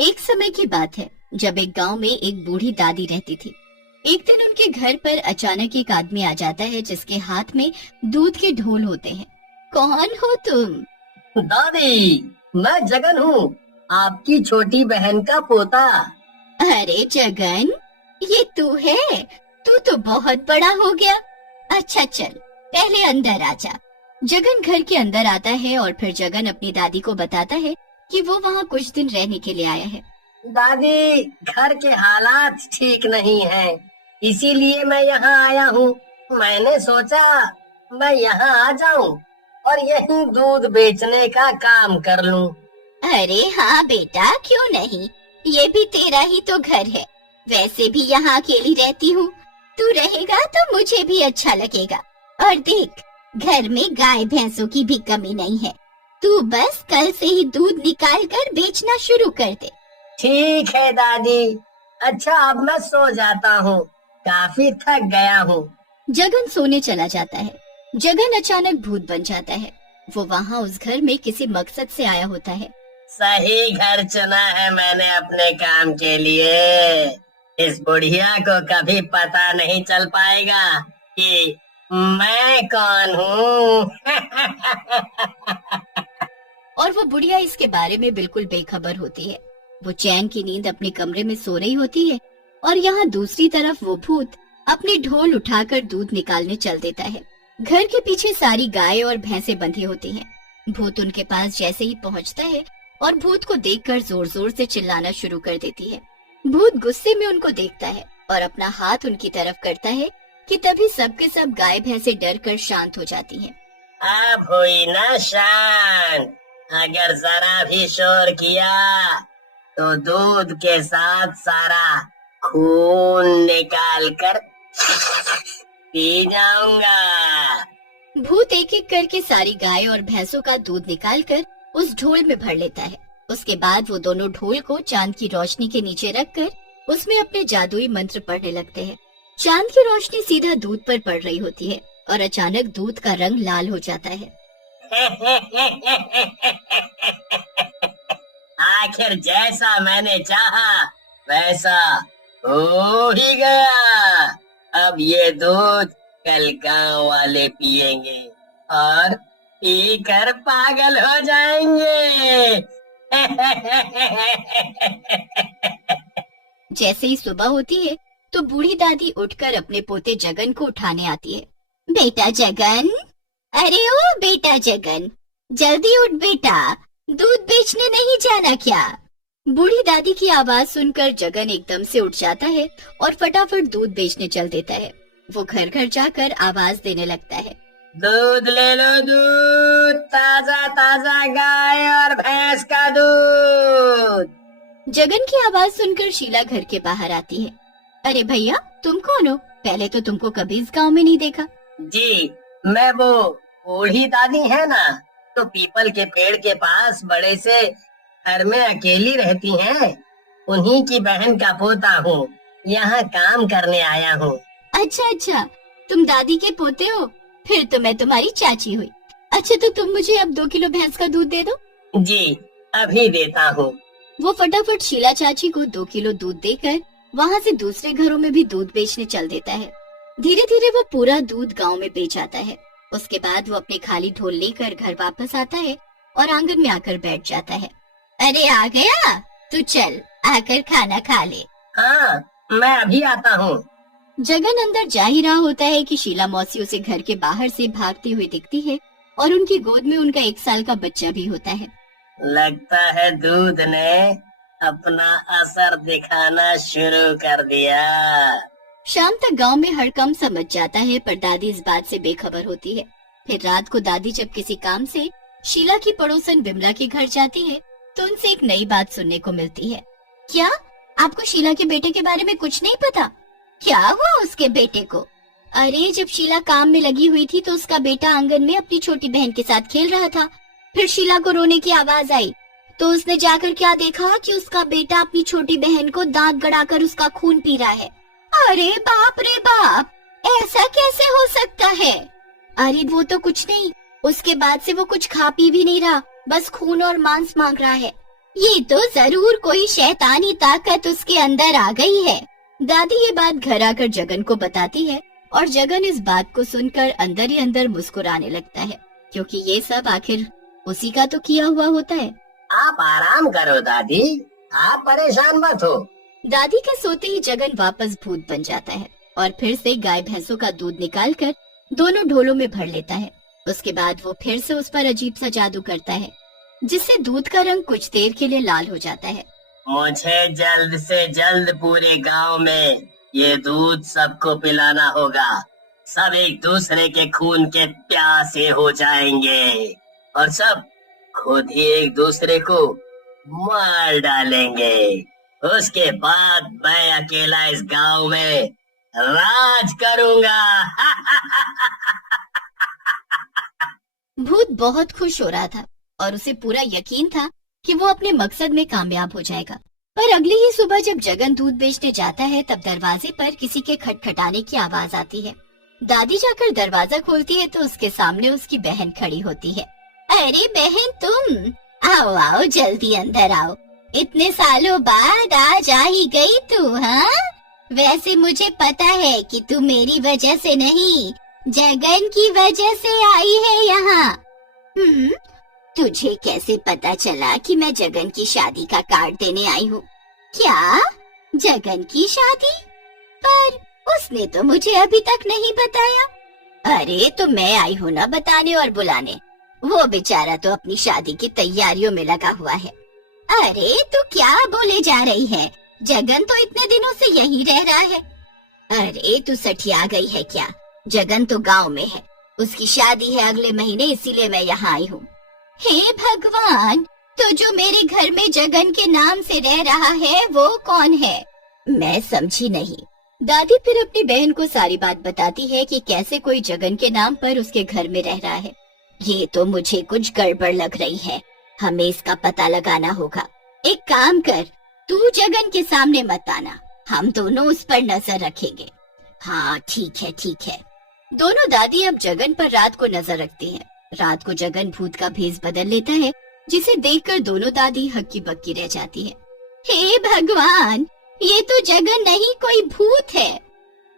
एक समय की बात है जब एक गांव में एक बूढ़ी दादी रहती थी। एक दिन उनके घर पर अचानक एक आदमी आ जाता है जिसके हाथ में दूध के ढोल होते हैं। कौन हो तुम? दादी, मैं जगन हूँ, आपकी छोटी बहन का पोता। अरे जगन, ये तू है? तू तो बहुत बड़ा हो गया। अच्छा चल, पहले अंदर आ जा। जगन घर के अंदर आता है और फिर जगन अपनी दादी को बताता है कि वो वहाँ कुछ दिन रहने के लिए आया है। दादी, घर के हालात ठीक नहीं हैं, इसीलिए मैं यहाँ आया हूँ। मैंने सोचा मैं यहाँ आ जाऊँ और यहीं दूध बेचने का काम कर लूँ। अरे हाँ बेटा, क्यों नहीं, ये भी तेरा ही तो घर है। वैसे भी यहाँ अकेली रहती हूँ, तू रहेगा तो मुझे भी अच्छा लगेगा। और देख, घर में गाय भैंसों की भी कमी नहीं है। तू बस कल से ही दूध निकाल कर बेचना शुरू कर दे। ठीक है दादी। अच्छा, अब मैं सो जाता हूँ, काफी थक गया हूँ। जगन सोने चला जाता है। जगन अचानक भूत बन जाता है। वो वहाँ उस घर में किसी मकसद से आया होता है। सही घर चुना है मैंने अपने काम के लिए। इस बुढ़िया को कभी पता नहीं चल पाएगा कि मैं कौन हूँ। और वो बुढ़िया इसके बारे में बिल्कुल बेखबर होती है। वो चैन की नींद अपने कमरे में सो रही होती है और यहाँ दूसरी तरफ वो भूत अपनी ढोल उठाकर दूध निकालने चल देता है। घर के पीछे सारी गाय और भैंसें बंधी होती हैं। भूत उनके पास जैसे ही पहुँचता है और भूत को देखकर जोर जोर से चिल्लाना शुरू कर देती है। भूत गुस्से में उनको देखता है और अपना हाथ उनकी तरफ करता है कि तभी सब के सब गाय भैंसें डर कर शांत हो जाती हैं। अब हुई ना शांत। अगर जरा भी शोर किया तो दूध के साथ सारा खून निकाल कर पी जाऊंगा। भूत एक एक करके सारी गाय और भैंसों का दूध निकालकर उस ढोल में भर लेता है। उसके बाद वो दोनों ढोल को चांद की रोशनी के नीचे रखकर उसमें अपने जादुई मंत्र पढ़ने लगते हैं। चांद की रोशनी सीधा दूध पर पड़ रही होती है और अचानक दूध का रंग लाल हो जाता है। आखिर जैसा मैंने चाहा वैसा हो ही गया। अब ये दूध कल गांव वाले पिएंगे और पी कर पागल हो जाएंगे। जैसे ही सुबह होती है तो बूढ़ी दादी उठकर अपने पोते जगन को उठाने आती है। बेटा जगन, अरे ओ बेटा जगन, जल्दी उठ बेटा, दूध बेचने नहीं जाना क्या? बूढ़ी दादी की आवाज सुनकर जगन एकदम से उठ जाता है और फटाफट दूध बेचने चल देता है। वो घर घर जाकर आवाज देने लगता है, दूध ले लो, दूध, ताजा ताजा गाय और भैंस का दूध। जगन की आवाज सुनकर शीला घर के बाहर आती है। अरे भैया, तुम कौन हो? पहले तो तुमको कभी इस गांव में नहीं देखा। जी, मैं वो बूढ़ी दादी है ना, तो पीपल के पेड़ के पास बड़े से घर में अकेली रहती हैं, उन्हीं की बहन का पोता हूँ। यहाँ काम करने आया हूँ। अच्छा अच्छा, तुम दादी के पोते हो? फिर तो मैं तुम्हारी चाची हुई। अच्छा, तो तुम मुझे अब 2 किलो भैंस का दूध दे दो। जी, अभी देता हूँ। वो फटाफट शीला चाची को 2 किलो दूध देकर वहाँ से दूसरे घरों में भी दूध बेचने चल देता है। धीरे धीरे वो पूरा दूध गांव में बेच आता है। उसके बाद वो अपने खाली ढोल लेकर घर वापस आता है और आंगन में आकर बैठ जाता है। अरे आ गया, तू चल आकर खाना खा ले। हाँ, मैं अभी आता हूँ। जगन अंदर जा ही रहा होता है कि शीला मौसी उसे घर के बाहर से भागती हुई दिखती है और उनकी गोद में उनका 1 साल का बच्चा भी होता है। लगता है दूध ने अपना असर दिखाना शुरू कर दिया। शाम तक गांव में हड़कंप सा मच जाता है, पर दादी इस बात से बेखबर होती है। फिर रात को दादी जब किसी काम से शीला की पड़ोसन बिमला के घर जाती है तो उनसे एक नई बात सुनने को मिलती है। क्या आपको शीला के बेटे के बारे में कुछ नहीं पता? क्या हुआ उसके बेटे को? अरे जब शीला काम में लगी हुई थी तो उसका बेटा आंगन में अपनी छोटी बहन के साथ खेल रहा था। फिर शीला को रोने की आवाज आई तो उसने जाकर क्या देखा कि उसका बेटा अपनी छोटी बहन को दांत गड़ाकर उसका खून पी रहा है। अरे बाप रे बाप, ऐसा कैसे हो सकता है? अरे वो तो कुछ नहीं, उसके बाद से वो कुछ खा पी भी नहीं रहा, बस खून और मांस मांग रहा है। ये तो जरूर कोई शैतानी ताकत उसके अंदर आ गई है। दादी ये बात घर आकर जगन को बताती है और जगन इस बात को सुनकर अंदर ही अंदर मुस्कुराने लगता है, क्योंकि ये सब आखिर उसी का तो किया हुआ होता है। आप आराम करो दादी, आप परेशान मत हो। दादी के सोते ही जगन वापस भूत बन जाता है और फिर से गाय भैंसों का दूध निकालकर दोनों ढोलों में भर लेता है। उसके बाद वो फिर से उस पर अजीब सा जादू करता है, जिससे दूध का रंग कुछ देर के लिए लाल हो जाता है। मुझे जल्द से जल्द पूरे गांव में ये दूध सबको पिलाना होगा। सब एक दूसरे के खून के प्यासे हो जाएंगे और सब खुद ही एक दूसरे को मार डालेंगे। उसके बाद मैं अकेला इस गांव में राज करूंगा। भूत बहुत खुश हो रहा था और उसे पूरा यकीन था कि वो अपने मकसद में कामयाब हो जाएगा। पर अगली ही सुबह जब जगन दूध बेचने जाता है तब दरवाजे पर किसी के खटखटाने की आवाज आती है। दादी जाकर दरवाजा खोलती है तो उसके सामने उसकी बहन खड़ी होती है। अरे बहन तुम, आओ आओ जल्दी अंदर आओ। इतने सालों बाद आज आ ही गई तू, हाँ? वैसे मुझे पता है कि तू मेरी वजह से नहीं, जगन की वजह से आई है यहाँ। तुझे कैसे पता चला कि मैं जगन की शादी का कार्ड देने आई हूँ? क्या जगन की शादी? पर उसने तो मुझे अभी तक नहीं बताया। अरे तो मैं आई हूँ ना बताने और बुलाने। वो बेचारा तो अपनी शादी की तैयारियों में लगा हुआ है। अरे तू क्या बोले जा रही है? जगन तो इतने दिनों से यहीं रह रहा है। अरे तू सठिया गई है क्या? जगन तो गांव में है, उसकी शादी है अगले महीने, इसीलिए मैं यहाँ आई हूँ। हे भगवान, तो जो मेरे घर में जगन के नाम से रह रहा है वो कौन है? मैं समझी नहीं। दादी फिर अपनी बहन को सारी बात बताती है कि कैसे कोई जगन के नाम पर उसके घर में रह रहा है। ये तो मुझे कुछ गड़बड़ लग रही है, हमें इसका पता लगाना होगा। एक काम कर, तू जगन के सामने मत आना, हम दोनों उस पर नजर रखेंगे। हाँ ठीक है ठीक है। दोनों दादी अब जगन पर रात को नजर रखती हैं। रात को जगन भूत का भेष बदल लेता है, जिसे देखकर दोनों दादी हक्की बक्की रह जाती है। हे भगवान, ये तो जगन नहीं कोई भूत है।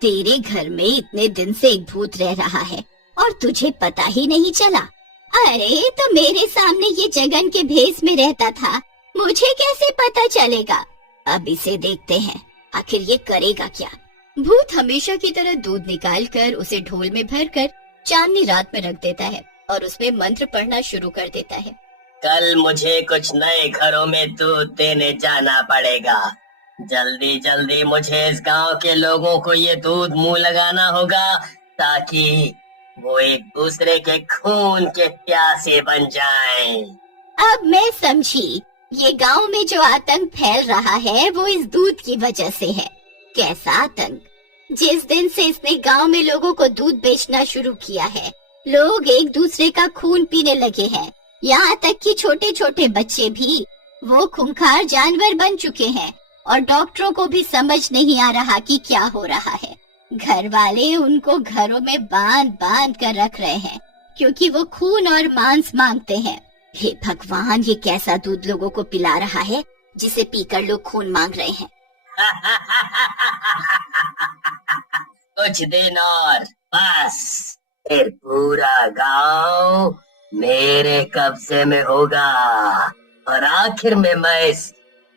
तेरे घर में इतने दिन से एक भूत रह रहा है और तुझे पता ही नहीं चला। अरे तो मेरे सामने ये जगन के भेष में रहता था, मुझे कैसे पता चलेगा? अब इसे देखते हैं, आखिर ये करेगा क्या। भूत हमेशा की तरह दूध निकाल कर उसे ढोल में भरकर चांदनी रात में रख देता है और उसमें मंत्र पढ़ना शुरू कर देता है। कल मुझे कुछ नए घरों में दूध देने जाना पड़ेगा। जल्दी जल्दी मुझे इस गांव के लोगों को ये दूध मुंह लगाना होगा, ताकि वो एक दूसरे के खून के प्यासे बन जाएं। अब मैं समझी, ये गांव में जो आतंक फैल रहा है वो इस दूध की वजह से है। कैसा आतंक? जिस दिन से इसने गांव में लोगों को दूध बेचना शुरू किया है, लोग एक दूसरे का खून पीने लगे हैं। यहाँ तक कि छोटे छोटे बच्चे भी वो खूंखार जानवर बन चुके हैं और डॉक्टरों को भी समझ नहीं आ रहा कि क्या हो रहा है। घर वाले उनको घरों में बांध बांध कर रख रहे हैं, क्योंकि वो खून और मांस मांगते हैं। हे भगवान, ये कैसा दूध लोगों को पिला रहा है जिसे पीकर लोग खून मांग रहे हैं। कुछ दिन और बस, फिर पूरा गांव मेरे कब्जे में होगा और आखिर में मैं इस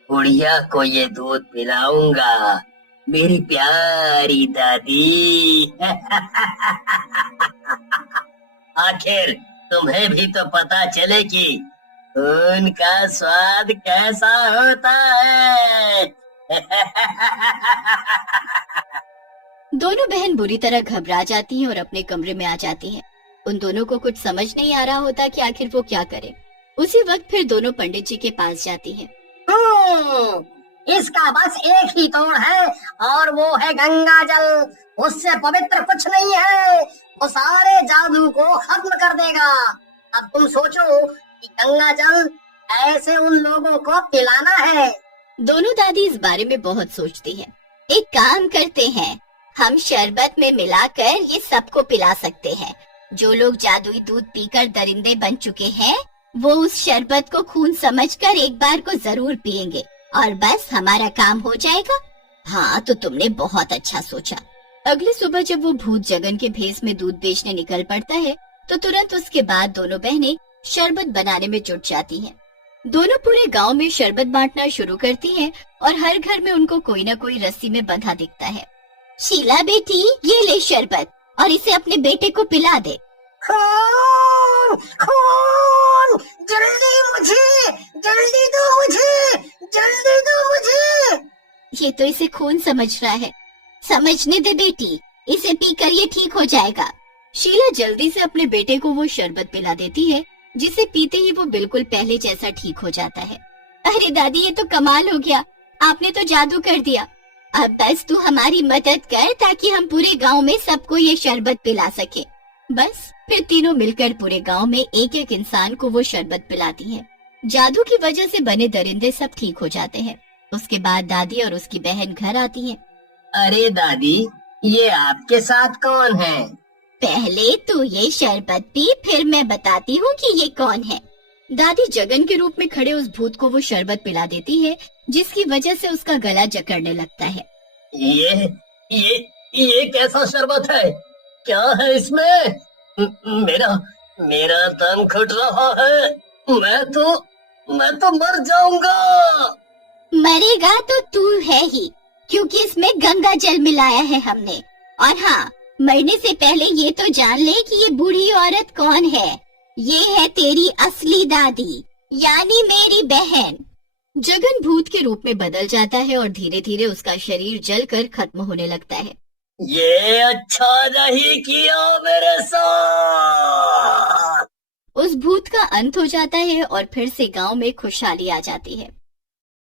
बुढ़िया को ये दूध पिलाऊंगा, मेरी प्यारी दादी। आखिर तुम्हें भी तो पता चले कि उनका स्वाद कैसा होता है। दोनों बहन बुरी तरह घबरा जाती हैं और अपने कमरे में आ जाती हैं। उन दोनों को कुछ समझ नहीं आ रहा होता कि आखिर वो क्या करे। उसी वक्त फिर दोनों पंडित जी के पास जाती हैं। इसका बस एक ही तोड़ है और वो है गंगा जल। उससे पवित्र कुछ नहीं है, वो सारे जादू को खत्म कर देगा। अब तुम सोचो कि गंगा जल ऐसे उन लोगों को पिलाना है। दोनों दादी इस बारे में बहुत सोचती हैं। एक काम करते हैं, हम शरबत में मिलाकर ये सबको पिला सकते हैं। जो लोग जादुई दूध पीकर दरिंदे बन चुके हैं वो उस शरबत को खून समझकर एक बार को जरूर पिएंगे और बस हमारा काम हो जाएगा। हाँ, तो तुमने बहुत अच्छा सोचा। अगली सुबह जब वो भूत जगन के भेष में दूध बेचने निकल पड़ता है तो तुरंत उसके बाद दोनों बहनें शरबत बनाने में जुट जाती हैं। दोनों पूरे गांव में शरबत बांटना शुरू करती हैं और हर घर में उनको कोई न कोई रस्सी में बंधा दिखता है। शीला बेटी, ये ले शरबत और इसे अपने बेटे को पिला दे। खून, खून, जल्दी दो मुझे। ये तो इसे खून समझ रहा है। समझने दे बेटी, इसे पीकर ये ठीक हो जाएगा। शीला जल्दी से अपने बेटे को वो शरबत पिला देती है, जिसे पीते ही वो बिल्कुल पहले जैसा ठीक हो जाता है। अरे दादी, ये तो कमाल हो गया, आपने तो जादू कर दिया। अब बस तू हमारी मदद कर ताकि हम पूरे गांव में सबको ये शरबत पिला सके। बस फिर तीनों मिलकर पूरे गांव में एक एक इंसान को वो शरबत पिलाती हैं। जादू की वजह से बने दरिंदे सब ठीक हो जाते हैं। उसके बाद दादी और उसकी बहन घर आती हैं। अरे दादी, ये आपके साथ कौन है? पहले तू ये शरबत पी, फिर मैं बताती हूँ कि ये कौन है। दादी जगन के रूप में खड़े उस भूत को वो शरबत पिला देती है, जिसकी वजह से उसका गला जकड़ने लगता है। ये कैसा शरबत है? क्या है इसमें? मेरा दम घुट रहा है। मैं तो मर जाऊंगा। मरेगा तो तू है ही, क्योंकि इसमें गंगा जल मिलाया है हमने। और हाँ, मरने से पहले ये तो जान ले कि ये बूढ़ी औरत कौन है। ये है तेरी असली दादी, यानी मेरी बहन। जगन भूत के रूप में बदल जाता है और धीरे धीरे उसका शरीर जलकर खत्म होने लगता है। ये अच्छा नहीं किया मेरे साथ। उस भूत का अंत हो जाता है और फिर से गांव में खुशहाली आ जाती है।